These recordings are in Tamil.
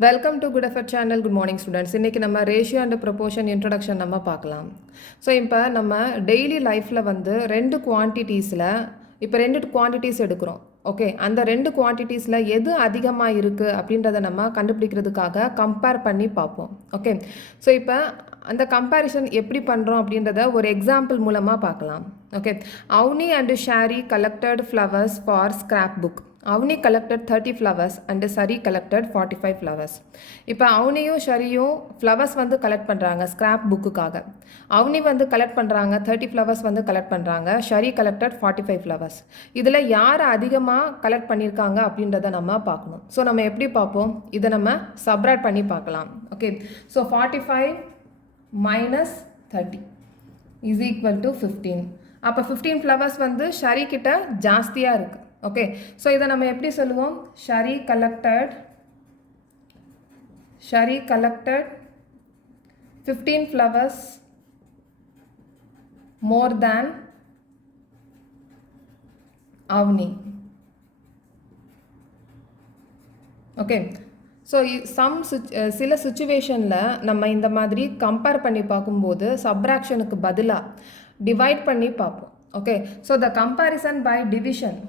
Welcome to good effort channel. Good morning students. இன்றைக்கி நம்ம ரேஷியோ அண்ட் ப்ரொபோர்ஷன் இன்ட்ரடக்ஷன் நம்ம பார்க்கலாம். ஸோ இப்போ நம்ம டெய்லி லைஃப்பில் வந்து ரெண்டு குவான்டிட்டிஸ் எடுக்கிறோம். ஓகே, அந்த ரெண்டு குவான்டிட்டிஸில் எது அதிகமாக இருக்குது அப்படின்றத நம்ம கண்டுபிடிக்கிறதுக்காக கம்பேர் பண்ணி பார்ப்போம். ஓகே, ஸோ இப்போ அந்த கம்பேரிசன் எப்படி பண்ணுறோம் அப்படின்றத ஒரு எக்ஸாம்பிள் மூலமாக பார்க்கலாம். Okay, Avani and Shari collected flowers for scrap book. Avani collected 30 flowers and Shari collected 45 flowers. இப்போ அவனியும் ஷரியும் ஃப்ளவர்ஸ் வந்து கலெக்ட் பண்ணுறாங்க ஸ்கிராப் புக்குக்காக. அவனி வந்து கலெக்ட் பண்ணுறாங்க 30 ஃப்ளவர்ஸ் வந்து கலெக்ட் பண்ணுறாங்க. Shari collected 45 flowers. இதில் யார் அதிகமாக கலெக்ட் பண்ணியிருக்காங்க அப்படின்றத நம்ம பார்க்கணும். ஸோ நம்ம எப்படி பார்ப்போம்? இதை நம்ம சப்ராக்ட் பண்ணி பார்க்கலாம். Okay, so 45 minus 30 is equal to 15. அப்போ 15 ஃப்ளவர்ஸ் வந்து ஷரி கிட்ட ஜாஸ்தியாக இருக்குது. ஓகே, ஸோ இதை நம்ம எப்படி சொல்லுவோம்? Shari collected 15 flowers more than அவனி. ஓகே, ஸோ சில சுச்சுவேஷனில் நம்ம இந்த மாதிரி கம்பேர் பண்ணி பார்க்கும்போது சப்ராக்ஷனுக்கு பதிலாக டிவைட் பண்ணி பார்ப்போம். Okay, so the comparison by division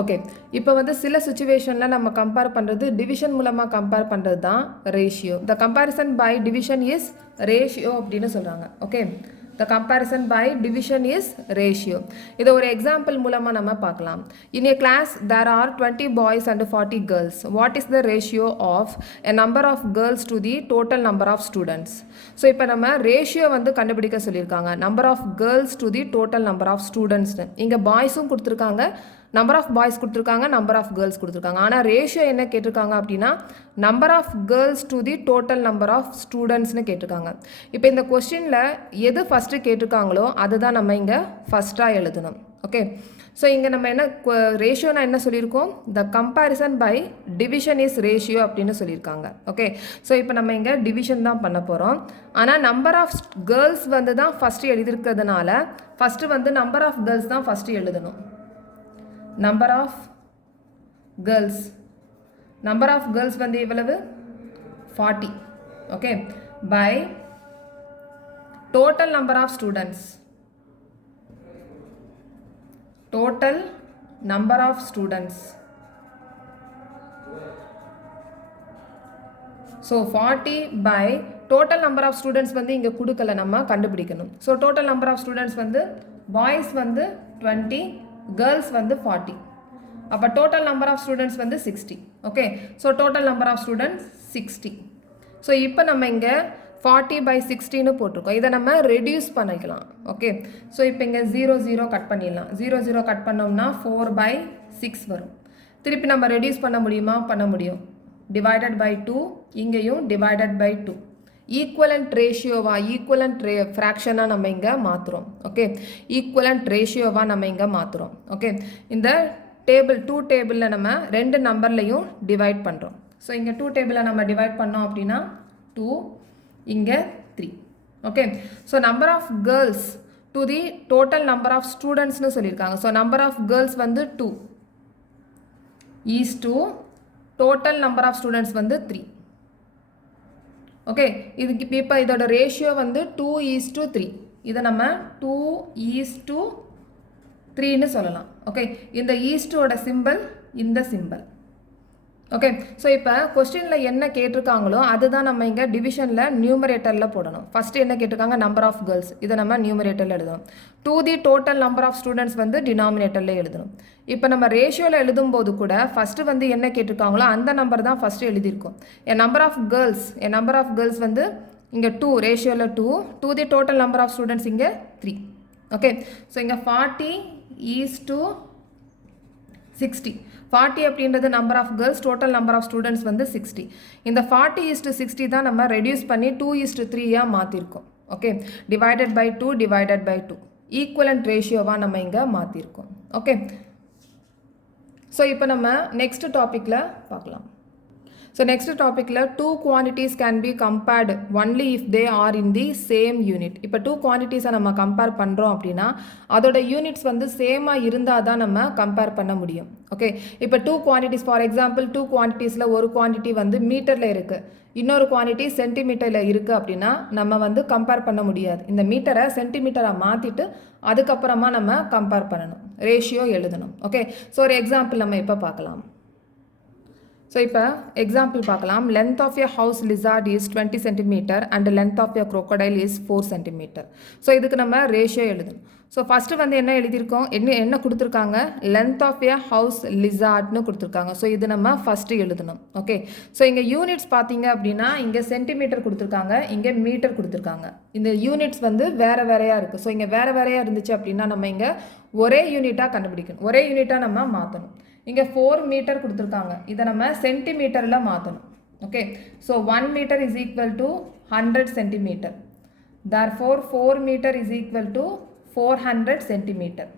okay, இப்போ வந்து சில சுச்சுவேஷனில் நம்ம கம்பேர் பண்ணுறது டிவிஷன் மூலமாக கம்பேர் பண்ணுறது தான் ratio. The comparison by division is ratio அப்படின்னு சொல்கிறாங்க. Okay, the comparison by division is ratio. இதை ஒரு எக்ஸாம்பிள் மூலமாக நம்ம பார்க்கலாம். In a class there are 20 boys and 40 girls. What is the ratio of a number of girls to the total number of students? So இப்போ நம்ம ரேஷியோ வந்து கண்டுபிடிக்க சொல்லியிருக்காங்க. Number of girls to the total number of ஸ்டூடெண்ட்ஸ்னு. இங்கே பாய்ஸும் கொடுத்துருக்காங்க, நம்பர் ஆஃப் பாய்ஸ் கொடுத்துருக்காங்க, நம்பர் ஆஃப் கேர்ள்ஸ் கொடுத்துருக்காங்க. ஆனால் ரேஷியோ என்ன கேட்டிருக்காங்க அப்படின்னா number of girls to the total number of ஸ்டூடெண்ட்ஸ்னு கேட்டிருக்காங்க. இப்போ இந்த கொஸ்டினில் எது ஃபஸ்ட்டு கேட்டிருக்காங்களோ அதுதான் நம்ம இங்கே ஃபஸ்ட்டாக எழுதணும். ஓகே, ஸோ இங்கே நம்ம என்ன ரேஷியோனா என்ன சொல்லியிருக்கோம்? The comparison by division is ratio அப்படின்னு சொல்லியிருக்காங்க. ஓகே, ஸோ இப்போ நம்ம இங்கே டிவிஷன் தான் பண்ண போகிறோம். ஆனால் நம்பர் ஆஃப் கேர்ள்ஸ் வந்து தான் ஃபஸ்ட்டு எழுதியிருக்கிறதுனால ஃபஸ்ட்டு வந்து நம்பர் ஆஃப் கேர்ள்ஸ் தான் ஃபஸ்ட்டு எழுதணும். நம்பர் ஆஃப் கேர்ள்ஸ் வந்து எவ்வளவு? 40. Okay, by total number of students. So 40 by total number of students வந்து இங்கே கொடுக்கல, நம்ம கண்டுபிடிக்கணும். So total number of students வந்து பாய்ஸ் வந்து 20, கேர்ள்ஸ் வந்து 40. அப்போ டோட்டல் நம்பர் ஆஃப் ஸ்டூடெண்ட்ஸ் வந்து 60. Okay, so total number of students 60. So இப்போ நம்ம இங்கே 40 by 60ன்னு போட்டிருக்கோம். இதை நம்ம ரெடியூஸ் பண்ணிக்கலாம். ஓகே, ஸோ இப்போ இங்கே 0 கட் பண்ணிடலாம். 0 கட் பண்ணோம்னா 4 by 6 வரும். திருப்பி நம்ம ரெடியூஸ் பண்ண முடியுமா? பண்ண முடியும். டிவைடட் பை 2, இங்கேயும் டிவைடட் பை 2. ஈக்குவலண்ட் ஃப்ராக்ஷனாக நம்ம இங்கே மாற்றுறோம். ஓகே, ஈக்குவலண்ட் ரேஷியோவாக நம்ம இங்கே மாற்றுறோம். ஓகே, இந்த டேபிள் 2 டேபிளில் நம்ம ரெண்டு நம்பர்லையும் டிவைட் பண்ணுறோம். ஸோ இங்கே 2 டேபிளில் நம்ம டிவைட் பண்ணோம் அப்படின்னா 2, இங்கே 3. Okay, so number of girls to the total number of ஸ்டூடெண்ட்ஸ்னு சொல்லியிருக்காங்க. ஸோ நம்பர் ஆஃப் கேர்ள்ஸ் வந்து 2 is 2, total number of students வந்து 3. ஓகே, இதுக்கு இப்போ இதோட ரேஷியோ வந்து 2:3. இதை நம்ம 2:3ன்னு சொல்லலாம். ஓகே, இந்த ஈஸ்டோட சிம்பிள் இந்த சிம்பிள். ஓகே, ஸோ இப்போ கொஸ்டினில் என்ன கேட்டிருக்காங்களோ அதுதான் நம்ம இங்கே டிவிஷனில் நியூமரேட்டரில் போடணும். ஃபஸ்ட்டு என்ன கேட்டிருக்காங்க? Number of girls. இதை நம்ம நியூமரேட்டரில் எழுதணும். To the total number of students வந்து டினாமினேட்டரில் எழுதணும். இப்போ நம்ம ரேஷியோவில் எழுதும்போது கூட ஃபஸ்ட்டு வந்து என்ன கேட்டிருக்காங்களோ அந்த நம்பர் தான் ஃபஸ்ட்டு எழுதியிருக்கோம். என் நம்பர் ஆஃப் கேர்ள்ஸ் வந்து இங்கே 2, ரேஷியோவில் 2, to the total number of students இங்கே 3. ஓகே, ஸோ இங்கே 40:60. 40 அப்படின்றது number of girls, total number of students வந்து 60. இந்த 40:60 தான் நம்ம ரெடியூஸ் பண்ணி 2:3 மாற்றிருக்கோம். ஓகே, டிவைடட் பை 2 ஈக்குவலண்ட் ரேஷியோவாக நம்ம இங்கே மாற்றிருக்கோம். ஓகே, ஸோ இப்போ நம்ம நெக்ஸ்ட் டாப்பிக்கில் பார்க்கலாம். ஸோ நெக்ஸ்ட் டாப்பிக்கில் 2 quantities can be compared only if they are in the same unit. இப்போ 2 குவான்டிட்டிஸை நம்ம கம்பேர் பண்ணுறோம் அப்படின்னா அதோட யூனிட்ஸ் வந்து சேமாக இருந்தால் தான் நம்ம கம்பேர் பண்ண முடியும். ஓகே, இப்போ 2 குவான்டிட்டிஸ் ஃபார் எக்ஸாம்பிள் 2 குவான்டிட்டிஸில் ஒரு குவான்டிட்டி வந்து மீட்டரில் இருக்குது, இன்னொரு குவான்டிட்டி சென்டிமீட்டரில் இருக்குது அப்படின்னா நம்ம வந்து கம்பேர் பண்ண முடியாது. இந்த மீட்டரை சென்டிமீட்டராக மாற்றிட்டு அதுக்கப்புறமா நம்ம கம்பேர் பண்ணணும், ரேஷியோ எழுதணும். ஓகே, ஸோ ஒரு எக்ஸாம்பிள் நம்ம இப்போ பார்க்கலாம். ஸோ இப்போ எக்ஸாம்பிள் பார்க்கலாம். Length of a house lizard is 20 centimetre and length of a crocodile is 4 centimetre. So இதுக்கு நம்ம ரேஷியோ எழுதணும். ஸோ ஃபஸ்ட்டு வந்து என்ன எழுதியிருக்கோம், என்ன கொடுத்துருக்காங்க, லென்த் ஆஃப் எ ஹவுஸ் லிசார்ட்னு கொடுத்துருக்காங்க. ஸோ இது நம்ம ஃபஸ்ட்டு எழுதணும். ஓகே, ஸோ இங்கே யூனிட்ஸ் பார்த்தீங்க அப்படின்னா இங்கே சென்டிமீட்டர் கொடுத்துருக்காங்க, இங்கே மீட்டர் கொடுத்துருக்காங்க. இந்த யூனிட்ஸ் வந்து வேறு வேறையாக இருக்குது. ஸோ இங்கே வேறு வேறையாக இருந்துச்சு அப்படின்னா நம்ம இங்கே ஒரே யூனிட்டாக கண்டுபிடிக்கணும், ஒரே யூனிட்டாக நம்ம மாற்றணும். இங்கே 4 மீட்டர் கொடுத்துருக்காங்க, இதை நம்ம சென்டிமீட்டரில் மாற்றணும். Okay, so 1 metre is equal to 100 centimetre. therefore 4 metre is equal to 400 centimetre.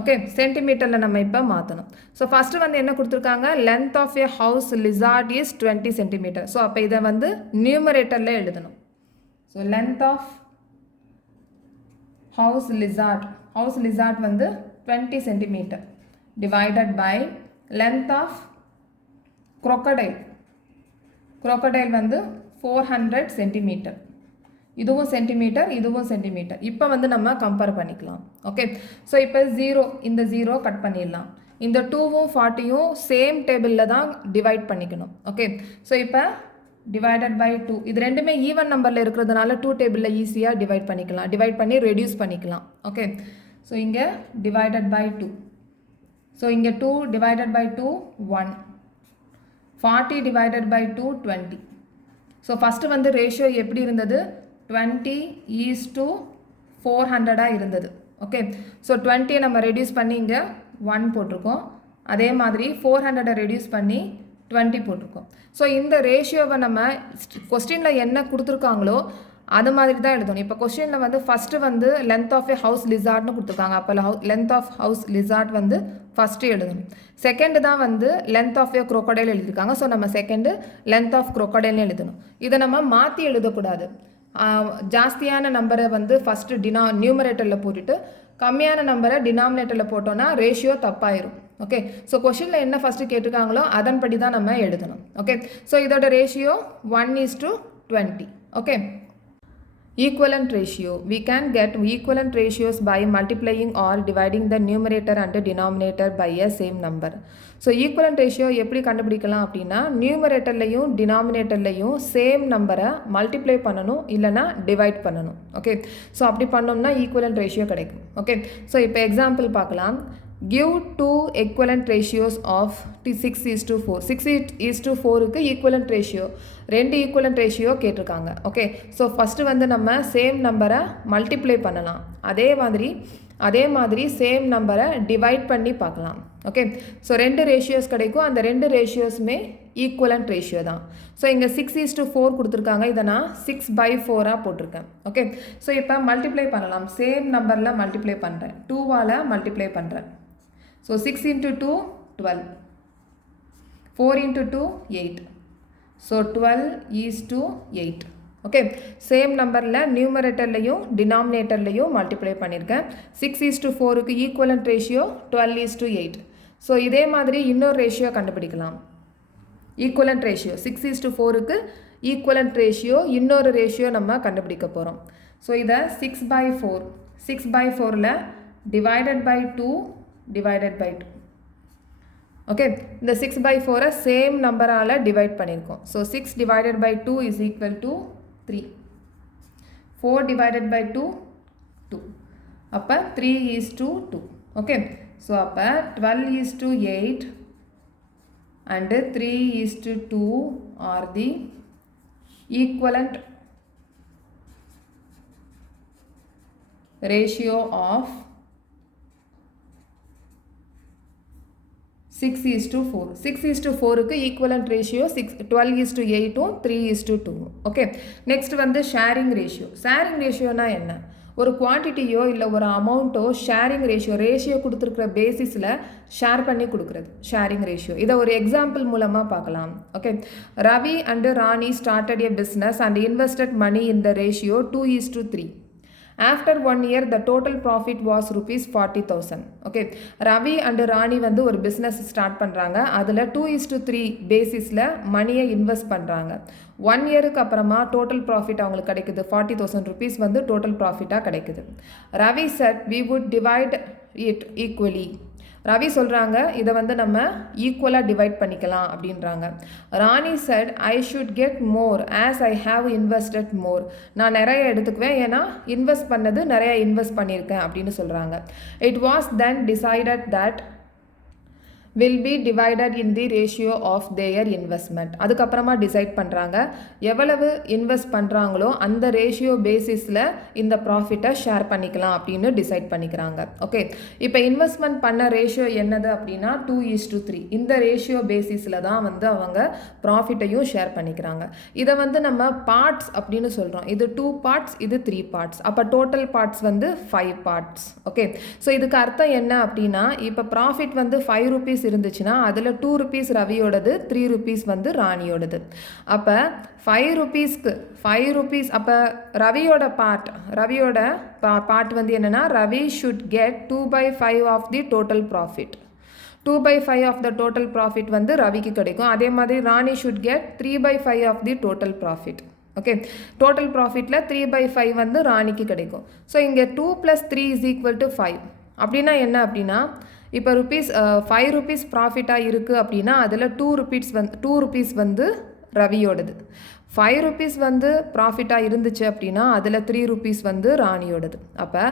Okay, சென்டிமீட்டரில் நம்ம இப்போ மாற்றணும். ஸோ ஃபஸ்ட்டு வந்து என்ன கொடுத்துருக்காங்க, length of a house lizard is 20 centimetre. So அப்போ இதை வந்து நியூமரேட்டரில் எழுதணும். So length of house lizard வந்து 20 centimetre divided by length of crocodile வந்து 400 சென்டிமீட்டர். இதுவும் சென்டிமீட்டர், இதுவும் சென்டிமீட்டர். இப்போ வந்து நம்ம கம்பேர் பண்ணிக்கலாம். ஓகே, ஸோ இப்போ 0, இந்த 0 கட் பண்ணிடலாம். இந்த 2வும் 40யும் சேம் டேபிளில் தான் டிவைட் பண்ணிக்கணும். ஓகே, ஸோ இப்போ டிவைடட் பை 2, இது ரெண்டுமே ஈவன் நம்பரில் இருக்கிறதுனால 2 டேபிளில் ஈஸியாக டிவைட் பண்ணிக்கலாம், டிவைட் பண்ணி ரெடியூஸ் பண்ணிக்கலாம். ஓகே, ஸோ இங்கே டிவைடட் பை 2. ஸோ இங்கே 2 divided by 2 1, 40 divided by 2 20. So first வந்து ரேஷியோ எப்படி இருந்தது, 20:400 இருந்தது. ஓகே, ஸோ 20 நம்ம ரெடியூஸ் பண்ணி இங்கே 1 போட்டிருக்கோம். அதே மாதிரி 400 ரெடியூஸ் பண்ணி 20 போட்டிருக்கோம். ஸோ இந்த ரேஷியோவை நம்ம கொஸ்டினில் என்ன கொடுத்துருக்காங்களோ அது மாதிரி தான் எழுதணும். இப்போ கொஸ்டினில் வந்து ஃபஸ்ட்டு வந்து லென்த் ஆஃப் எ ஹவுஸ் லிசார்ட்னு கொடுத்துருக்காங்க, அப்போ லென்த் ஆஃப் ஹவுஸ் லிசார்ட் வந்து ஃபஸ்ட்டு எழுதணும். செகண்டு தான் வந்து லென்த் ஆஃப் எ crocodile எழுதியிருக்காங்க. ஸோ நம்ம செகண்டு லென்த் ஆஃப் crocodile எழுதணும். இதை நம்ம மாற்றி எழுதக்கூடாது. ஜாஸ்தியான நம்பரை வந்து ஃபஸ்ட்டு நியூமரேட்டரில் போட்டுட்டு கம்மியான நம்பரை டினாமினேட்டரில் போட்டோன்னா ரேஷியோ தப்பாயிரும். ஓகே, ஸோ கொஷினில் என்ன ஃபஸ்ட்டு கேட்டிருக்காங்களோ அதன்படி தான் நம்ம எழுதணும். ஓகே, ஸோ இதோட ratio 1:20. Okay, equivalent ratio. We can get equivalent ratios by multiplying or dividing the numerator and denominator by a same number. So equivalent ratio எப்படி கண்டுபிடிக்கலாம் அப்படின்னா நியூமரேட்டர்லையும் டினாமினேட்டர்லையும் சேம் நம்பரை மல்டிப்ளை பண்ணணும், இல்லைனா டிவைட் பண்ணணும். ஓகே, ஸோ அப்படி பண்ணோம்னா ஈக்குவலண்ட் ரேஷியோ கிடைக்கும். ஓகே, ஸோ இப்போ எக்ஸாம்பிள் பார்க்கலாம். Give 2 equivalent ratios of 6:4. 6:4க்கு ஈக்குவலண்ட் ரேஷியோ, 2 ஈக்குவலண்ட் ரேஷியோ கேட்டிருக்காங்க. ஓகே, ஸோ ஃபஸ்ட்டு வந்து நம்ம சேம் நம்பரை மல்டிப்ளை பண்ணலாம், அதே மாதிரி சேம் நம்பரை டிவைட் பண்ணி பார்க்கலாம். ஓகே, ஸோ 2 ரேஷியோஸ் கிடைக்கும், அந்த 2 ரேஷியோஸுமே ஈக்குவலண்ட் ரேஷியோ தான். ஸோ இங்கே 6:4 கொடுத்துருக்காங்க, இதை நான் 6/4 போட்டிருக்கேன். ஓகே, ஸோ இப்போ மல்டிப்ளை பண்ணலாம், சேம் நம்பரில் மல்டிப்ளை பண்ணுறேன், 2வால் மல்டிப்ளை பண்ணுறேன். ஸோ 6 × 2 12, 4 × 2 8. ஸோ 12:8. ஓகே, சேம் நம்பரில் நியூமரேட்டர்லையும் டினாமினேட்டர்லையும் மல்டிப்ளை பண்ணியிருக்கேன். 6:4க்கு ஈக்குவலண்ட் ரேஷியோ 12:8. ஸோ இதே மாதிரி இன்னொரு ரேஷியோ கண்டுபிடிக்கலாம். ஈக்குவலண்ட் ரேஷியோ 6:4க்கு ஈக்குவலண்ட் ரேஷியோ இன்னொரு ரேஷியோ நம்ம கண்டுபிடிக்க போகிறோம். ஸோ இதை 6/4ல் divided by 2 divided by 2. Okay, இந்த 6/4 சேம் நம்பரால் டிவைட் பண்ணியிருக்கோம். So 6 divided by 2 is equal to 3. 4 divided by 2 2. அப்போ 3:2. ஓகே, ஸோ அப்போ 12:8 and 3:2 are the equivalent ratio of 6:4. 6:4க்கு ஈக்குவலண்ட் ரேஷியோ 12:8 3:2. ஓகே, நெக்ஸ்ட் வந்து ஷேரிங் ரேஷியோ. ஷேரிங் ரேஷியோனா என்ன, ஒரு குவான்டிட்டியோ இல்லை ஒரு அமௌண்ட்டோ ஷேரிங் ரேஷியோ கொடுத்துருக்குற பேசிஸில் ஷேர் பண்ணி கொடுக்குறது ஷேரிங் ரேஷியோ. இதை ஒரு எக்ஸாம்பிள் மூலமாக பார்க்கலாம். Okay, Ravi and Rani started a business and invested money in the ratio 2:3. After 1 year, the total profit was rupees 40,000. Okay, Ravi and Rani வந்து ஒரு பிஸ்னஸ் ஸ்டார்ட் பண்ணுறாங்க. அதில் 2:3 பேசிஸில் மணியை இன்வெஸ்ட் பண்ணுறாங்க. 1 இயருக்கு அப்புறமா டோட்டல் ப்ராஃபிட் அவங்களுக்கு கிடைக்குது. 40,000 rupees வந்து டோட்டல் ப்ராஃபிட்டாக கிடைக்குது. Ravi said we would divide it equally. Ravi சொல்கிறாங்க இதை வந்து நம்ம ஈக்குவலாக டிவைட் பண்ணிக்கலாம் அப்படின்றாங்க. ராணி said I should get more as I have invested more. நான் நிறைய எடுத்துக்குவேன் ஏன்னா இன்வெஸ்ட் பண்ணது நிறைய இன்வெஸ்ட் பண்ணியிருக்கேன் அப்படின்னு சொல்கிறாங்க. It was then decided that will be divided in the ratio of their investment. அதுக்கப்புறமா டிசைட் பண்ணுறாங்க எவ்வளவு இன்வெஸ்ட் பண்ணுறாங்களோ அந்த ரேஷியோ பேசிஸில் இந்த ப்ராஃபிட்டை ஷேர் பண்ணிக்கலாம் அப்படின்னு டிசைட் பண்ணிக்கிறாங்க. ஓகே, இப்போ இன்வெஸ்ட்மெண்ட் பண்ண ரேஷியோ என்னது அப்படின்னா 2:3. இந்த ரேஷியோ பேசிஸில் தான் வந்து அவங்க ப்ராஃபிட்டையும் ஷேர் பண்ணிக்கிறாங்க. இதை வந்து நம்ம பார்ட்ஸ் அப்படின்னு சொல்கிறோம். இது 2 parts, இது 3 parts. அப்போ டோட்டல் பார்ட்ஸ் வந்து 5 parts. ஓகே, ஸோ இதுக்கு அர்த்தம் என்ன அப்படின்னா இப்போ ப்ராஃபிட் வந்து 5 rupees இருந்துச்சுன்னா அதில் 2 rupees ரவியோடது, 3 rupees வந்து ராணியோடது. அப்போ 5 rupees அப்போ ரவியோட பார்ட் வந்து என்னென்னா Ravi should get 2/5 of the total profit. 2/5 of the total profit வந்து ரவிக்கு கிடைக்கும். அதே மாதிரி Rani should get 3/5 of the total profit. Okay, total ப்ராஃபிட்டில் 3/5 வந்து ராணிக்கு கிடைக்கும். ஸோ இங்கே 2 + 3 = 5. அப்படின்னா என்ன அப்படின்னா இப்போ 5 rupees ப்ராஃபிட்டாக இருக்குது அப்படின்னா அதில் 2 rupees வந்து ரவியோடது. 5 rupees வந்து ப்ராஃபிட்டாக இருந்துச்சு அப்படின்னா அதில் 3 rupees வந்து ராணியோடது. அப்போ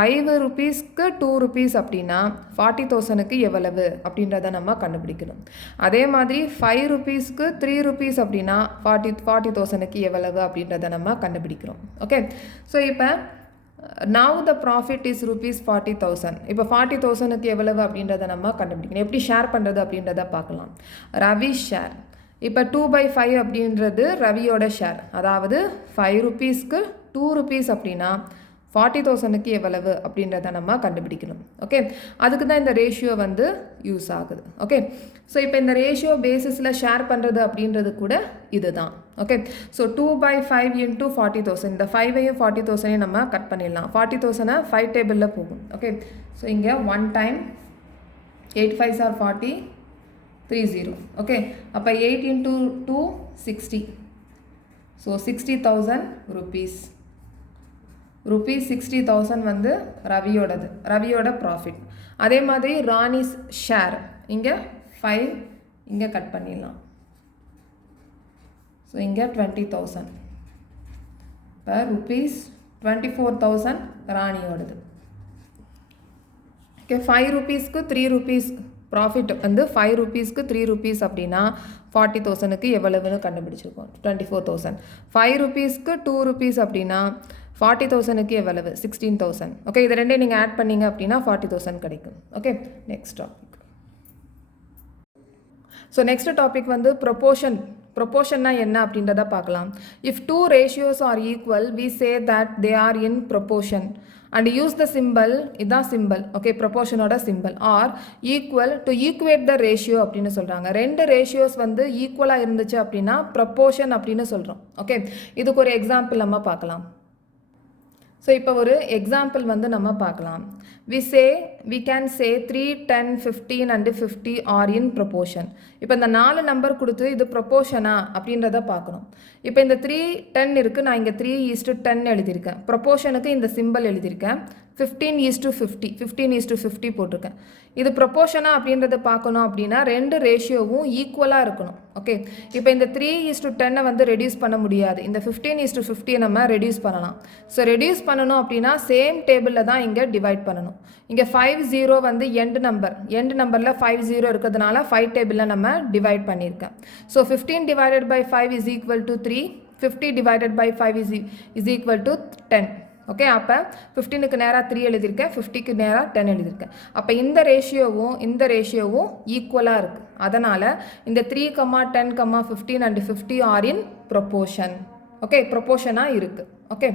5 rupeesக்கு 2 rupees அப்படின்னா 40,000க்கு எவ்வளவு அப்படின்றத நம்ம கண்டுபிடிக்கணும். அதே மாதிரி 5 rupeesக்கு 3 rupees அப்படின்னா 40,000க்கு எவ்வளவு அப்படின்றத நம்ம கண்டுபிடிக்கிறோம். ஓகே, ஸோ இப்போ now the profit is rupees 40,000. இப்போ 40,000க்கு எவ்வளவு அப்படின்றத நம்ம கண்டுபிடிக்கணும். எப்படி ஷேர் பண்ணுறது அப்படின்றத பார்க்கலாம். ரவி ஷேர் இப்போ 2/5 அப்படின்றது ரவியோட ஷேர். அதாவது 5 rupeesக்கு 2 rupees அப்படின்னா 40,000க்கு எவ்வளவு அப்படின்றத நம்ம கண்டுபிடிக்கணும். ஓகே, அதுக்கு தான் இந்த ரேஷியோ வந்து யூஸ் ஆகுது. ஓகே, ஸோ இப்போ இந்த ரேஷியோ பேசிஸில் ஷேர் பண்ணுறது அப்படின்றது கூட இதுதான். Okay, so 2/5 × 40,000. இந்த 5ஐயும் 40,000ஐயும் நம்ம கட் பண்ணிடலாம். 40,000 5 டேபிளில் போகும். ஓகே, ஸோ இங்கே 1 time 8 5s are 40, 30. ஓகே, அப்போ 8 × 2 60. So 60,000 rupees. rupees 60,000 வந்து ரவியோட ப்ராஃபிட். அதே மாதிரி ராணிஸ் ஷேர் இங்கே 5 இங்கே கட் பண்ணிடலாம். ஸோ இங்கே 20,000. இப்போ rupees 24,000 ராணியோடது. ஓகே, 5 rupeesக்கு 3 rupees ப்ராஃபிட் வந்து 5 rupeesக்கு 3 rupees அப்படின்னா 40,000க்கு எவ்வளவுன்னு கண்டுபிடிச்சிருக்கோம். 24,000. 5 rupeesக்கு 2 rupees அப்படின்னா 40,000க்கு எவ்வளவு 16,000. ஓகே, இது ரெண்டையும் நீங்கள் ஆட் பண்ணிங்க அப்படின்னா 40,000 கிடைக்கும். Okay, next topic. So next topic வந்து ப்ரொபோர்ஷன்னா என்ன அப்படின்றத பார்க்கலாம். If 2 ratios are equal, we say that they are in proportion and use the symbol, இதான் சிம்பிள். ஓகே, ப்ரொபோர்ஷனோட simple. Are equal to equate the ratio அப்படின்னு சொல்கிறாங்க. 2 ரேஷியோஸ் வந்து ஈக்குவலாக இருந்துச்சு அப்படின்னா ப்ரொபோர்ஷன் அப்படின்னு சொல்கிறோம். ஓகே, இதுக்கு ஒரு எக்ஸாம்பிள் நம்ம பார்க்கலாம். ஸோ இப்போ ஒரு எக்ஸாம்பிள் வந்து நம்ம பார்க்கலாம். we can say 3, 10, 15 and 50 are in proportion. இப்போ இந்த 4 நம்பர் கொடுத்து இது ப்ரொபோர்ஷனா அப்படின்றத பார்க்கணும். இப்போ இந்த 3, 10 இருக்குது. நான் இங்கே 3:10 எழுதியிருக்கேன். ப்ரொபோர்ஷனுக்கு இந்த சிம்பிள் எழுதியிருக்கேன். 15:50 15:50 போட்டிருக்கேன். இது ப்ரொபோர்ஷனா அப்படின்றத பார்க்கணும் அப்படின்னா 2 ரேஷியோவும் ஈக்குவலாக இருக்கணும். ஓகே, இப்போ இந்த 3:10 வந்து ரெடியூஸ் பண்ண முடியாது. இந்த 15:50 நம்ம ரெடியூஸ் பண்ணலாம். ஸோ ரெடியூஸ் பண்ணணும் அப்படின்னா சேம் டேபிளில் தான் இங்கே டிவைட் பண்ணணும். இங்கே 50 வந்து எண்ட் நம்பரில் 50 இருக்கிறதுனால 5 டேபிளில் நம்ம டிவைட் பண்ணியிருக்கேன். So 15 divided by 5 is equal to 3. 50 divided by 5 is equal to 10. Okay, அப்போ 15க்கு நேராக 3 எழுதியிருக்கேன், 50க்கு நேராக 10 எழுதியிருக்கேன். அப்போ இந்த ரேஷியோவும் ஈக்குவலாக இருக்குது. அதனால் இந்த 3, 10, 15 and 50 are in proportion. Okay, ப்ரொபோர்ஷனாக இருக்குது. Okay,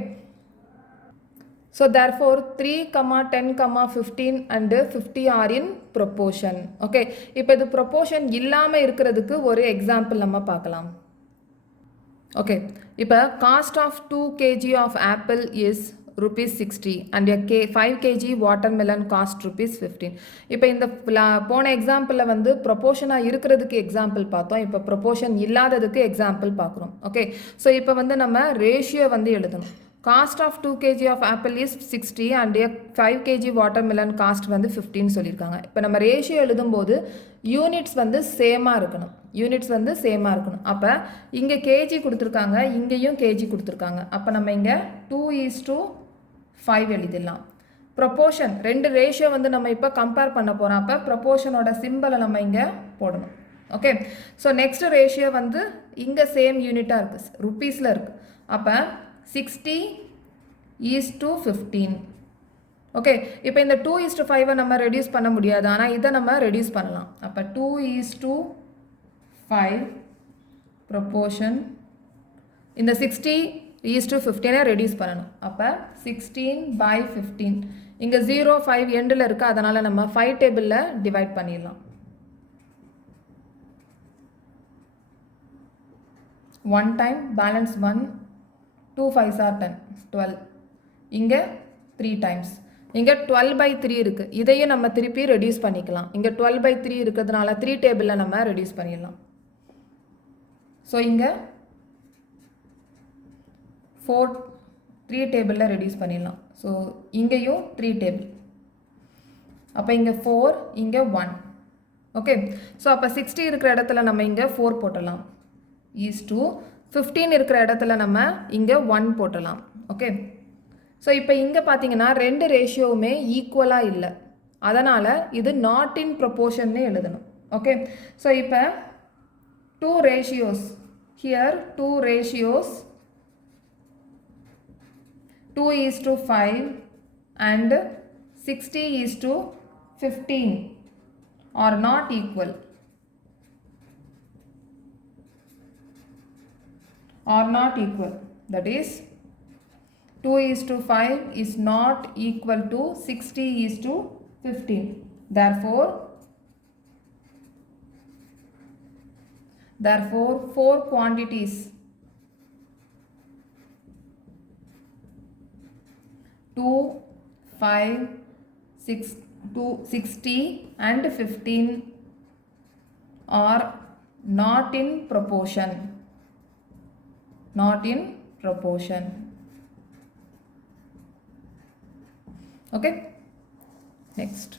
So therefore 3, 10, 15 and 50 are in proportion. Okay, இப்போ இது proportion இல்லாம இருக்கிறதுக்கு ஒரு எக்ஸாம்பிள் நம்ம பார்க்கலாம். Okay, இப்போ cost of 2 kg of apple is rupees 60 and a 5 kg watermelon cost rupees 15. இப்போ இந்த போன எக்ஸாம்பிளில் வந்து ப்ரொபோர்ஷனாக இருக்கிறதுக்கு எக்ஸாம்பிள் பார்த்தோம். இப்போ ப்ரொபோர்ஷன் இல்லாததுக்கு எக்ஸாம்பிள் பார்க்குறோம். ஓகே, ஸோ இப்போ வந்து நம்ம ரேஷியோ வந்து எழுதணும். Cost of 2 kg of apple is 60 and 5 kg watermelon cost வந்து 15 சொல்லியிருக்காங்க. இப்போ நம்ம ரேஷியோ எழுதும்போது யூனிட்ஸ் வந்து சேமாக இருக்கணும். அப்போ இங்கே கேஜி கொடுத்துருக்காங்க, இங்கேயும் கேஜி கொடுத்துருக்காங்க. அப்போ நம்ம இங்கே 2:5 எழுதிடலாம். ப்ரொப்போர்ஷன் ரெண்டு ரேஷியோ வந்து நம்ம இப்போ கம்பேர் பண்ண போகிறோம். அப்போ ப்ரொப்போர்ஷனோட சிம்பிளை நம்ம இங்கே போடணும். ஓகே, ஸோ நெக்ஸ்ட் ரேஷியோ வந்து இங்கே சேம் யூனிட்டாக இருக்குது, ருப்பீஸில் இருக்குது. அப்போ 60:15. ஓகே, இப்போ இந்த 2:5 நம்ம ரெடியூஸ் பண்ண முடியாது, ஆனால் இதை நம்ம ரெடியூஸ் பண்ணலாம். அப்போ 2:5 ப்ரொப்போர்ஷன் இந்த 60:15 ரெடியூஸ் பண்ணணும். அப்போ 16/15. இங்கே 0, 5 எண்டில் இருக்குது, அதனால் நம்ம 5 டேபிளில் டிவைட் பண்ணிடலாம். 1 டைம் பேலன்ஸ் 1, 2 5s are 10, 12. இங்கே 3 டைம்ஸ். இங்கே 12/3 இருக்குது, இதையும் நம்ம திருப்பி ரெடியூஸ் பண்ணிக்கலாம். இங்கே 12/3 இருக்கிறதுனால 3 டேபிளில் நம்ம ரெடியூஸ் பண்ணிடலாம். ஸோ இங்கே 3 டேபிளில் ரெடியூஸ் பண்ணிடலாம். ஸோ இங்கேயும் 3 டேபிள். அப்போ இங்கே 4, இங்கே 1. ஓகே, ஸோ அப்போ 60 இருக்கிற இடத்துல நம்ம இங்கே 4 போட்டலாம். ஈஸ் டூ 15 இருக்கிற இடத்துல நம்ம இங்கே 1 போட்டலாம். ஓகே, ஸோ இப்போ இங்கே பார்த்தீங்கன்னா ரெண்டு ரேஷியோவுமே ஈக்குவலாக இல்லை, அதனால் இது நாட் இன் ப்ரொப்போர்ஷன்னு எழுதணும். ஓகே, ஸோ இப்போ 2 ratios here, 2 ratios 2:5 and 60:15 are not equal. That is 2:5 is not equal to 60:15. Therefore 4 quantities 2, 5, 60 and 15 are not in proportion. Okay, next.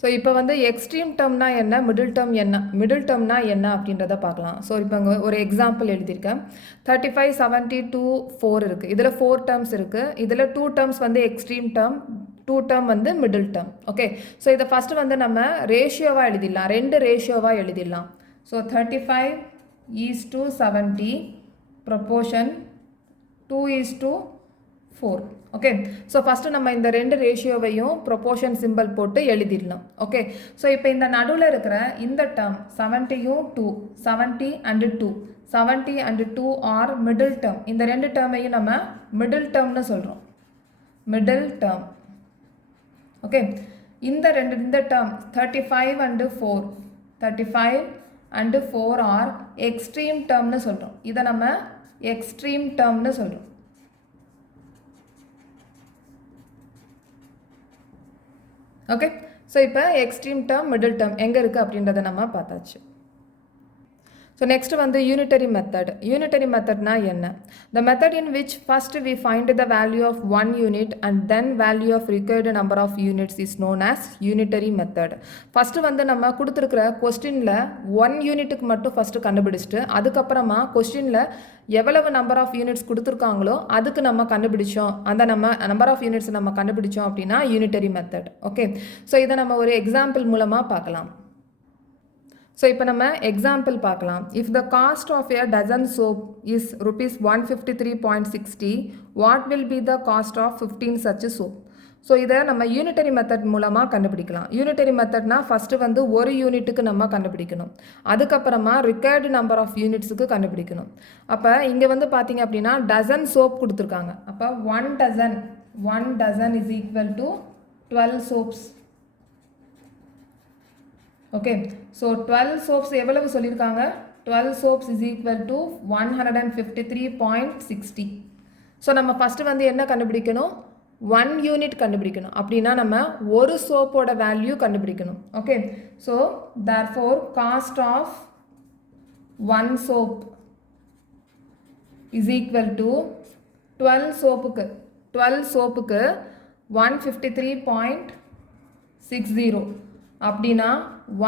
So இப்போ வந்து எக்ஸ்ட்ரீம் டேர்ம்னா என்ன, மிடில் டேர்ம்னா என்ன அப்படின்றத பார்க்கலாம். ஸோ இப்போ அங்கே ஒரு எக்ஸாம்பிள் எழுதியிருக்கேன். 35, 72, 4 இருக்குது. இதில் 4 டேர்ம்ஸ் இருக்குது. இதில் 2 டேர்ம்ஸ் வந்து எக்ஸ்ட்ரீம் டேர்ம், 2 டேர்ம் வந்து மிடில் டேர்ம். ஓகே, ஸோ இதை ஃபஸ்ட்டு வந்து நம்ம ரேஷியோவாக எழுதிடலாம், 2 ரேஷியோவாக எழுதிடலாம். So 35:70 proportion 2:4. Okay, so first நம்ம இந்த ரெண்டு ரேஷியோவையும் ப்ரொப்போர்ஷன் சிம்பிள் போட்டு எழுதிடலாம். ஓகே, ஸோ இப்போ இந்த நடுவில் இருக்கிற இந்த term 70 and 2 are middle term. இந்த ரெண்டு டேர்மையும் நம்ம மிடில் டேர்ம்னு சொல்கிறோம். ஓகே, இந்த டேர்ம் 35 and 4 ஆர் எக்ஸ்ட்ரீம் டேர்ம்னு சொல்கிறோம். இதை நம்ம எக்ஸ்ட்ரீம் டேர்ம்னு சொல்கிறோம். ஓகே, ஸோ இப்போ எக்ஸ்ட்ரீம் டேர்ம், மிடில் டேர்ம் எங்கே இருக்குது அப்படின்றத நம்ம பார்த்தாச்சு. ஸோ நெக்ஸ்ட் வந்து யூனிட்டரி மெத்தட்னா என்ன? The method in which first we find the value of 1 unit and then value of required number of units is known as unitary method. First வந்து நம்ம கொடுத்துருக்கிற கொஸ்டினில் 1 யூனிட்டுக்கு மட்டும் ஃபஸ்ட்டு கண்டுபிடிச்சிட்டு அதுக்கப்புறமா கொஸ்டினில் எவ்வளவு நம்பர் ஆஃப் யூனிட்ஸ் கொடுத்துருக்காங்களோ அதுக்கு நம்ம கண்டுபிடிச்சோம், அந்த நம்பர் ஆஃப் யூனிட்ஸ் நம்ம கண்டுபிடிச்சோம் அப்படின்னா யூனிட்டரி மெத்தட். ஓகே, ஸோ இதை நம்ம ஒரு எக்ஸாம்பிள் மூலமாக பார்க்கலாம். ஸோ இப்போ நம்ம எக்ஸாம்பிள் பார்க்கலாம். If the cost of a dozen soap is rupees 153.60, what will be the cost of 15 such soap? So இதை நம்ம யூனிட்டரி மெத்தட் மூலமாக கண்டுபிடிக்கலாம். யூனிட்டரி மெத்தட்னா ஃபஸ்ட்டு வந்து ஒரு யூனிட்டுக்கு நம்ம கண்டுபிடிக்கணும். அதுக்கப்புறமா ரிக்வயர்டு நம்பர் ஆஃப் யூனிட்ஸுக்கு கண்டுபிடிக்கணும். அப்போ இங்கே வந்து பார்த்தீங்க அப்படின்னா டசன் சோப் கொடுத்துருக்காங்க. அப்போ 1 dozen is equal to 12 soaps. Okay, so 12 soaps எவ்வளவு சொல்லியிருக்காங்க? 12 soaps is equal to 153.60. So நம்ம ஃபஸ்ட்டு வந்து என்ன கண்டுபிடிக்கணும்? 1 யூனிட் கண்டுபிடிக்கணும். அப்படின்னா நம்ம ஒரு சோப்போட வேல்யூ கண்டுபிடிக்கணும். Okay, so therefore cost of 1 soap is equal to 12 சோப்புக்கு 153.60. அப்படின்னா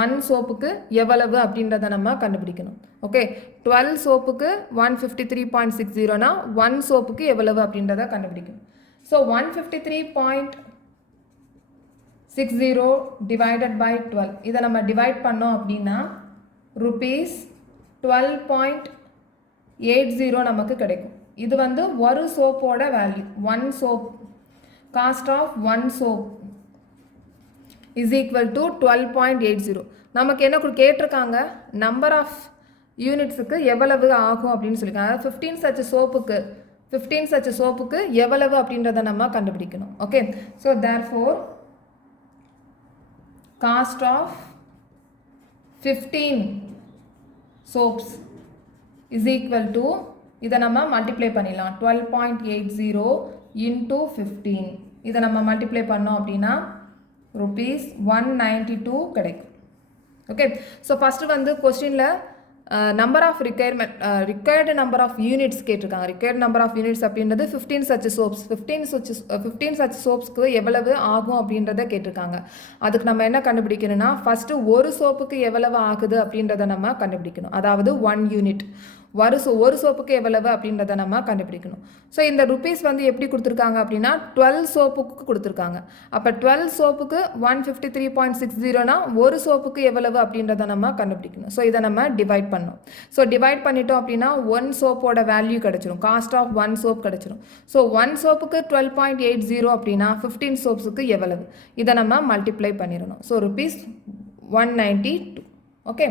1 சோப்புக்கு எவ்வளவு அப்படின்றத நம்ம கண்டுபிடிக்கணும். ஓகே, 12 சோப்புக்கு 153.60னா 1 சோப்புக்கு எவ்வளவு அப்படின்றத கண்டுபிடிக்கணும். ஸோ 153.60 டிவைடட் பை 12, இதை நம்ம டிவைட் பண்ணோம் அப்படின்னா ₹12.80 நமக்கு கிடைக்கும். இது வந்து ஒரு சோப்போட value. 1 soap, cost of 1 soap is equal to 12.80. நமக்கு என்ன கேட்டிருக்காங்க? நம்பர் ஆஃப் யூனிட்ஸுக்கு எவ்வளவு ஆகும் அப்படின்னு சொல்லியிருக்காங்க. அதாவது 15 சச் சோப்புக்கு எவ்வளவு அப்படின்றத நம்ம கண்டுபிடிக்கணும். Okay, so therefore cost of 15 soaps is equal to, இதை நம்ம மல்டிப்ளை பண்ணிடலாம். 12.80 இன்டூ 15, இதை நம்ம மல்டிப்ளை பண்ணோம் அப்படின்னா ₹192 கிடைக்கும். ஓகே, ஸோ ஃபஸ்ட்டு வந்து கொஸ்டினில் number of required number of units கேட்டிருக்காங்க. ரிக்வயர்டு நம்பர் ஆஃப் யூனிட்ஸ் அப்படின்றது 15 சச் சோப்ஸ். 15 சச் சோப்ஸ்க்கு எவ்வளவு ஆகும் அப்படின்றத கேட்டிருக்காங்க. அதுக்கு நம்ம என்ன கண்டுபிடிக்கணும்னா ஃபஸ்ட்டு ஒரு சோப்புக்கு எவ்வளவு ஆகுது அப்படின்றத நம்ம கண்டுபிடிக்கணும். அதாவது 1 யூனிட். ஒரு சோப்புக்கு எவ்வளவு அப்படின்றத நம்ம கண்டுபிடிக்கணும். ஸோ இந்த ருபீஸ் வந்து எப்படி கொடுத்துருக்காங்க அப்படின்னா 12 சோப்புக்கு கொடுத்துருக்காங்க. அப்போ 12 சோப்புக்கு 153.60னா ஒரு சோப்புக்கு எவ்வளவு அப்படின்றத நம்ம கண்டுபிடிக்கணும். ஸோ இதை நம்ம டிவைட் பண்ணோம். ஸோ டிவைட் பண்ணிட்டோம் அப்படின்னா 1 சோப்போட வேல்யூ கிடச்சிரும். காஸ்ட் ஆஃப் 1 சோப் கிடச்சிரும். ஸோ 1 சோப்புக்கு 12.80 அப்படின்னா 15 சோப்ஸுக்கு எவ்வளவு, இதை நம்ம மல்டிப்ளை பண்ணிடணும். ஸோ ₹192. ஓகே,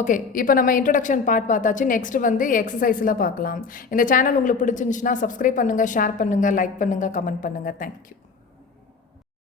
ஓகே, இப்போ நம்ம இன்ட்ரடக்ஷன் பார்ட் பார்த்தாச்சு. நெக்ஸ்ட் வந்து எக்ஸசைஸில் பார்க்கலாம். இந்த சேனல் உங்களுக்கு பிடிச்சிருந்துச்சுன்னா சப்ஸ்கிரைப் பண்ணுங்கள், ஷேர் பண்ணுங்கள், லைக் பண்ணுங்கள், கமெண்ட் பண்ணுங்கள். தேங்க்யூ.